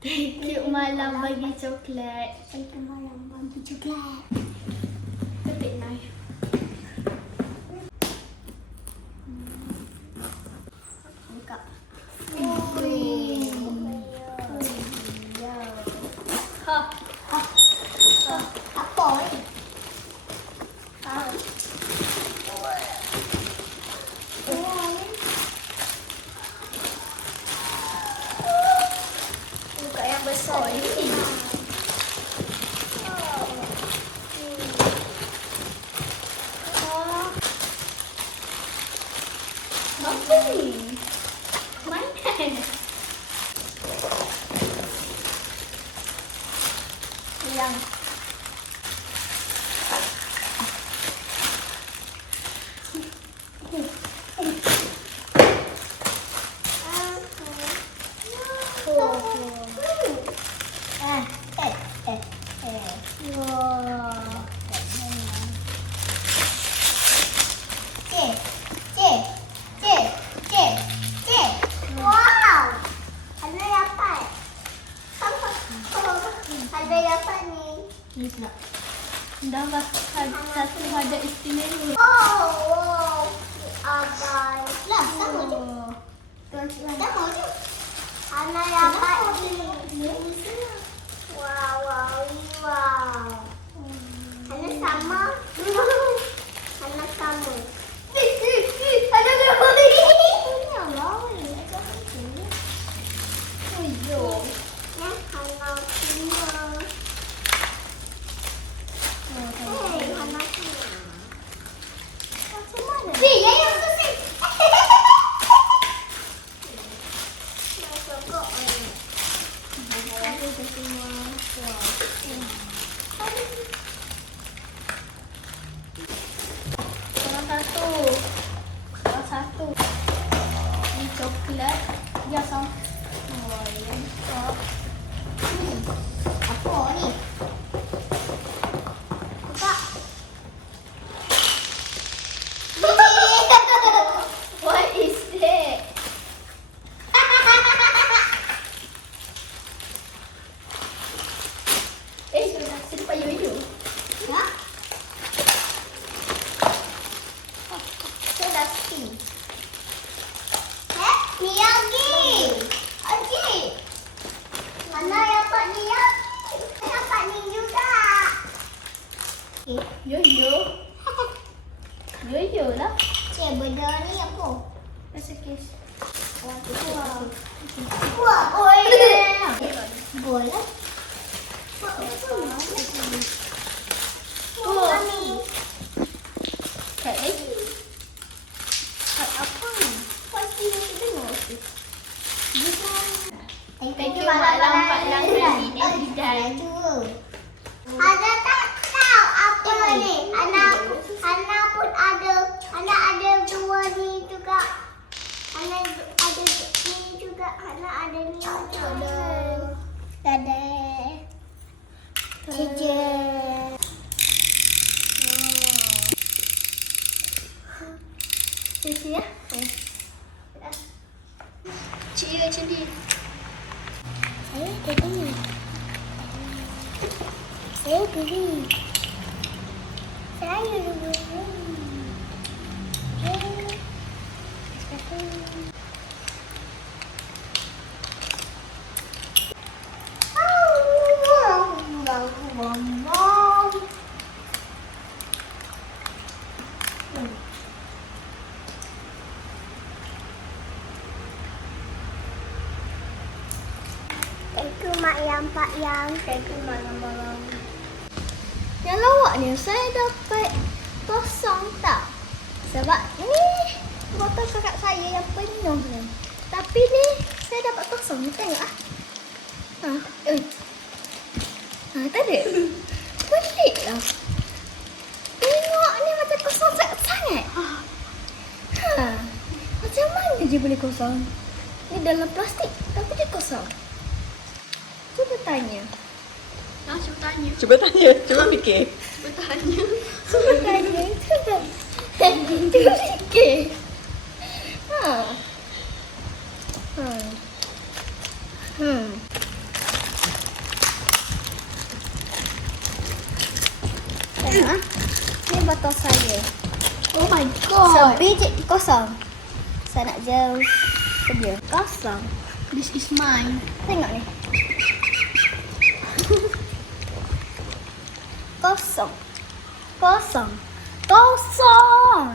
Thank you malam bagi coklat. Thank you malam bagi coklat. Ketik knife. Buka. Ha. Apa ni? Buka yang besar ni. Apa ni? Mainan. Yang ni pula. Dah satu hadiah istimewa. Lah, sama je. Sama je. Ana dapat ni. Wow. Ana sama. Ana sama. Ana dapat ni. Ni Allah. Yo. Nah, Ana semua. Ana semua. Macam mana? Yang pusing. Salah satu. Ni coklat. Ya, sama. Oh, yang top. Apa ni? Buka. What is that? Serupa yoyo. Ha? Sudah spin. Ni lagi. Mana dapat ni lagi? Dapat ni juga. Yoyo. Yoyo lah. Cik, benda ni apa? Rasa kes. Wah. Oh, yeah. Bola. Oh. Ni. Kat lagi. Kat apa ni? Pasti mesti tengok tu. Thank you malam Pak Lang Presiden Bidan. Ada tak tahu apa ni? Anak pun ada. Anak ada dua ni juga. Anak ada ni juga. Anak ada ni juga. Ada. Cici. Cici ya? Cik ya macam ni. Saya beli. Saya beli. Thank you Mak Yang, Pak Yang. Thank you malam-malam. Yang lawak ni saya dapat kosong tak? Sebab ni botol kakak saya yang penuh ni. Tapi ni saya dapat kosong ni, tengok ah. Tak ada. Pelik lah. Tengok ni macam kosong sangat-sangat. Macam mana dia boleh kosong? Ni dalam plastik tapi dia kosong. Cuba tanya. Cuba tanya. Cuba fikir. Cuba tanya. Cuba fikir. Ha? Ni botol saya. Oh my god. Sebiji kosong. Saya nak jauh ke dia. Kosong. This is mine. Tengok ni. Kosong. Kosong. Kosong.